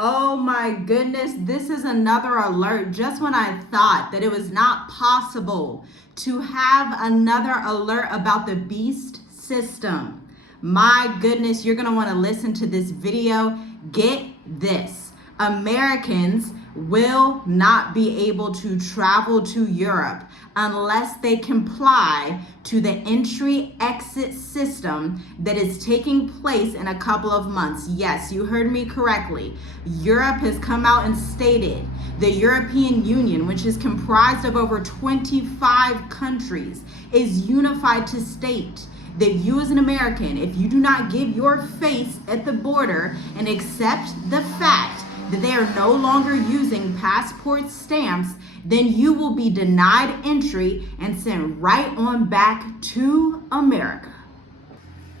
Oh my goodness, this is another alert. Just when I thought that it was not possible to have another alert about the beast system. My goodness, you're going to want to listen to this video. Get this. Americans will not be able to travel to Europe unless they comply to the entry-exit system that is taking place in a couple of months. Yes, you heard me correctly. Europe has come out and stated the European Union, which is comprised of over 25 countries, is unified to state that you as an American, if you do not give your face at the border and accept the fact that they are no longer using passport stamps, then you will be denied entry and sent right on back to America.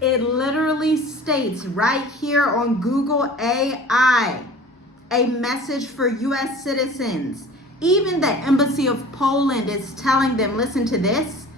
It literally states right here on Google AI, a message for U.S. citizens. Even the Embassy of Poland is telling them, listen to this,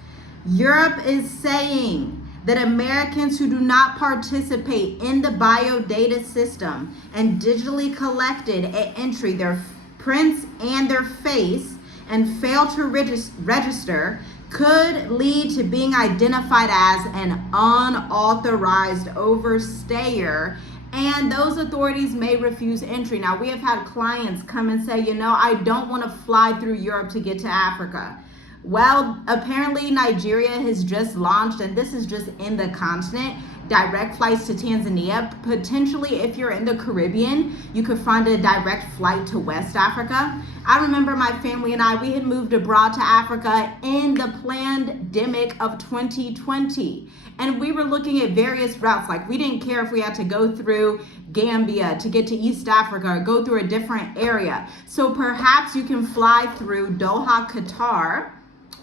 Europe is saying that Americans who do not participate in the biodata system and digitally collected at entry their prints and their face and fail to register could lead to being identified as an unauthorized overstayer, and those authorities may refuse entry. Now, we have had clients come and say, I don't want to fly through Europe to get to Africa. Well, apparently Nigeria has just launched, and this is just in the continent, direct flights to Tanzania. Potentially, if you're in the Caribbean, you could find a direct flight to West Africa. I remember my family and we had moved abroad to Africa in the pandemic of 2020. And we were looking at various routes. Like, we didn't care if we had to go through Gambia to get to East Africa or go through a different area. So perhaps you can fly through Doha, Qatar,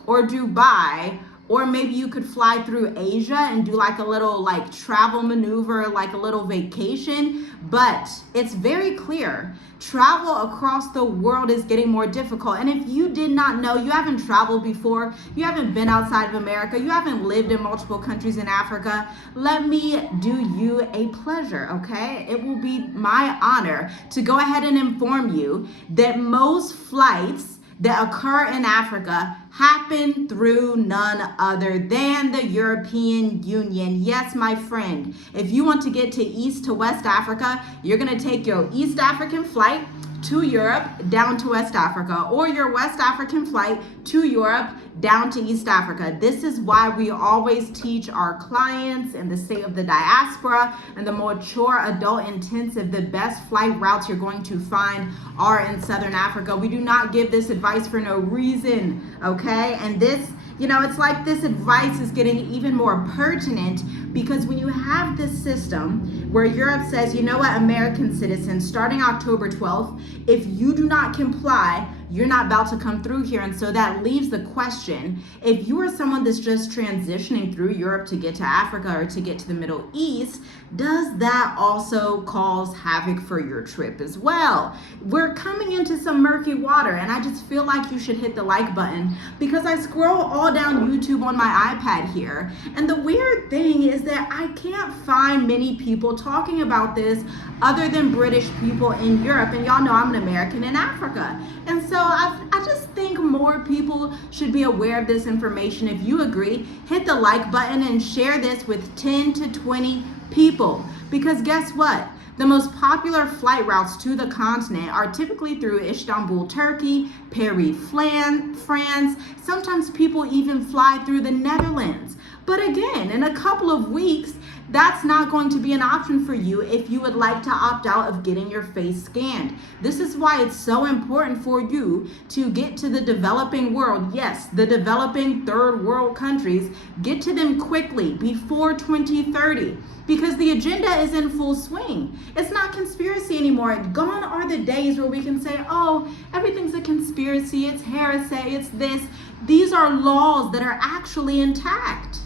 or Dubai, or maybe you could fly through Asia and do like a little travel maneuver, like a little vacation. But it's very clear, travel across the world is getting more difficult. And if you did not know, you haven't traveled before, you haven't been outside of America, you haven't lived in multiple countries in Africa, let me do you a pleasure, okay? It will be my honor to go ahead and inform you that most flights that occur in Africa happen through none other than the European Union. Yes, my friend, if you want to get to East to West Africa, you're gonna take your East African flight to Europe down to West Africa, or your West African flight to Europe down to East Africa. This is why we always teach our clients in the state of the diaspora and the mature adult intensive, the best flight routes you're going to find are in Southern Africa. We do not give this advice for no reason, okay? And this, it's like this advice is getting even more pertinent because when you have this system where Europe says, American citizens, starting October 12th, if you do not comply, you're not about to come through here. And so that leaves the question, if you are someone that's just transitioning through Europe to get to Africa or to get to the Middle East, does that also cause havoc for your trip as well? We're coming into some murky water, and I just feel like you should hit the like button because I scroll all down YouTube on my iPad here. And the weird thing is that I can't find many people talking about this other than British people in Europe. And y'all know I'm an American in Africa. And so I just think more people should be aware of this information. If you agree, hit the like button and share this with 10 to 20 people. Because guess what? The most popular flight routes to the continent are typically through Istanbul, Turkey, Paris, France. Sometimes people even fly through the Netherlands. But again, in a couple of weeks, that's not going to be an option for you if you would like to opt out of getting your face scanned. This is why it's so important for you to get to the developing world. Yes, the developing third world countries, get to them quickly before 2030 because the agenda is in full swing. It's not conspiracy anymore. Gone are the days where we can say, oh, everything's a conspiracy, it's heresy, it's this. These are laws that are actually intact.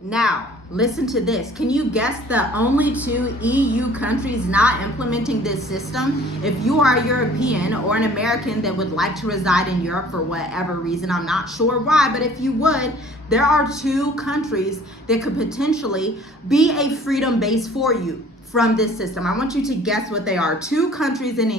Now, listen to this. Can you guess the only 2 EU countries not implementing this system? If you are a European or an American that would like to reside in Europe for whatever reason, I'm not sure why, but if you would, there are 2 countries that could potentially be a freedom base for you. from this system. I want you to guess what they are. Two countries in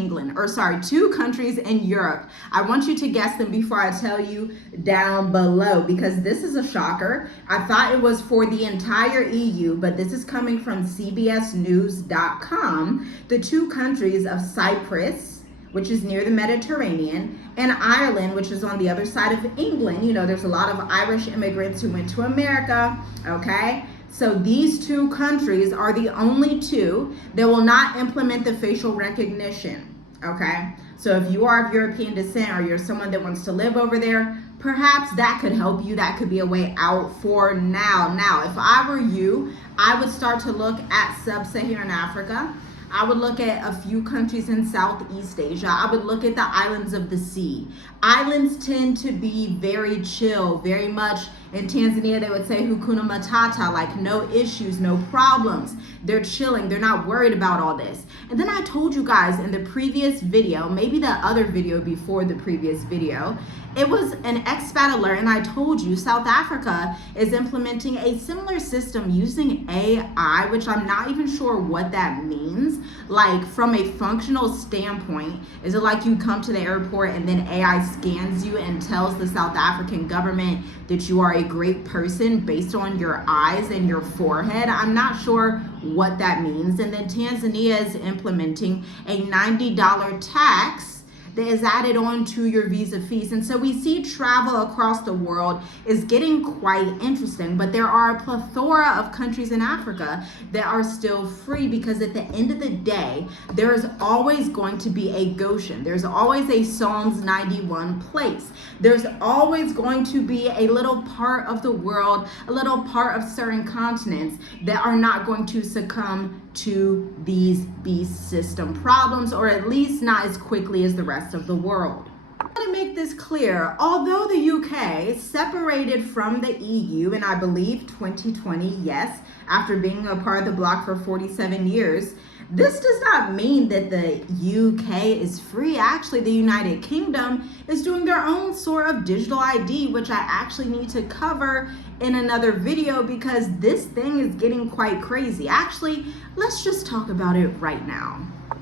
Europe. I want you to guess them before I tell you down below, because this is a shocker. I thought it was for the entire EU, but this is coming from cbsnews.com. The two countries of Cyprus, which is near the Mediterranean, and Ireland, which is on the other side of England. You know, there's a lot of Irish immigrants who went to America, okay? So these two countries are the only two that will not implement the facial recognition, okay? So if you are of European descent or you're someone that wants to live over there, perhaps that could help you. That could be a way out for now. Now, if I were you, I would start to look at sub-Saharan Africa. I would look at a few countries in Southeast Asia. I would look at the islands of the sea. Islands tend to be very chill, very much. In Tanzania, they would say Hakuna Matata, like no issues, no problems. They're chilling. They're not worried about all this. And then I told you guys in the previous video, maybe the other video before the previous video, it was an expat alert, and I told you South Africa is implementing a similar system using AI, which I'm not even sure what that means. Like from a functional standpoint, is it like you come to the airport and then AI scans you and tells the South African government that you are a great person based on your eyes and your forehead? I'm not sure what that means. And then Tanzania is implementing a $90 tax that is added on to your visa fees. And so we see travel across the world is getting quite interesting, but there are a plethora of countries in Africa that are still free, because at the end of the day, there is always going to be a Goshen. There's always a Psalms 91 place. There's always going to be a little part of the world, a little part of certain continents that are not going to succumb to these beast system problems, or at least not as quickly as the rest of the world. I want to make this clear. Although the UK separated from the EU in, I believe, 2020, yes, after being a part of the bloc for 47 years, this does not mean that the UK is free. Actually, the United Kingdom is doing their own sort of digital ID, which I actually need to cover in another video, because this thing is getting quite crazy. Actually, let's just talk about it right now.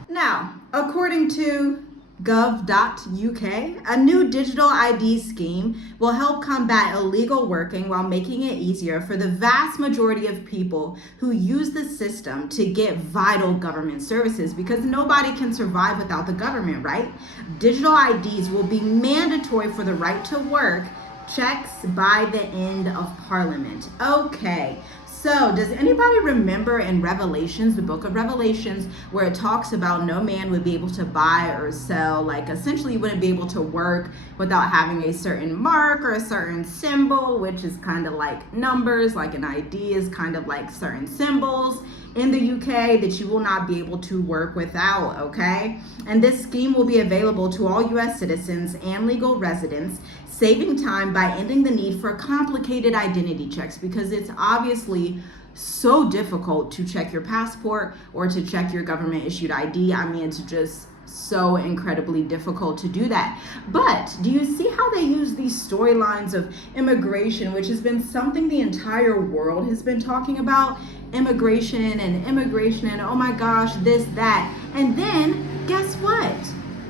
Now, according to gov.uk, a new digital ID scheme will help combat illegal working while making it easier for the vast majority of people who use the system to get vital government services, because nobody can survive without the government, right? Digital IDs will be mandatory for the right to work checks by the end of Parliament. Okay. So does anybody remember in Revelations, the book of Revelations, where it talks about no man would be able to buy or sell, like essentially you wouldn't be able to work without having a certain mark or a certain symbol, which is kind of like numbers, like an ID is kind of like certain symbols in the UK that you will not be able to work without, okay? And this scheme will be available to all US citizens and legal residents, saving time by ending the need for complicated identity checks, because it's obviously so difficult to check your passport or to check your government issued ID. I mean, it's just so incredibly difficult to do that. But do you see how they use these storylines of immigration, which has been something the entire world has been talking about? Immigration and oh my gosh, this, that. And then guess what?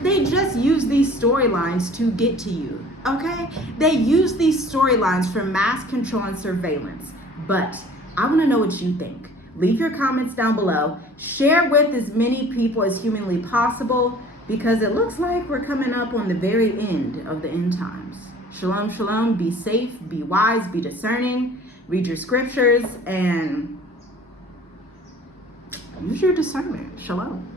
They just use these storylines to get to you, okay? They use these storylines for mass control and surveillance. But I want to know what you think. Leave your comments down below. Share with as many people as humanly possible, because it looks like we're coming up on the very end of the end times. Shalom, shalom. Be safe, be wise, be discerning. Read your scriptures and use your discernment. Shalom.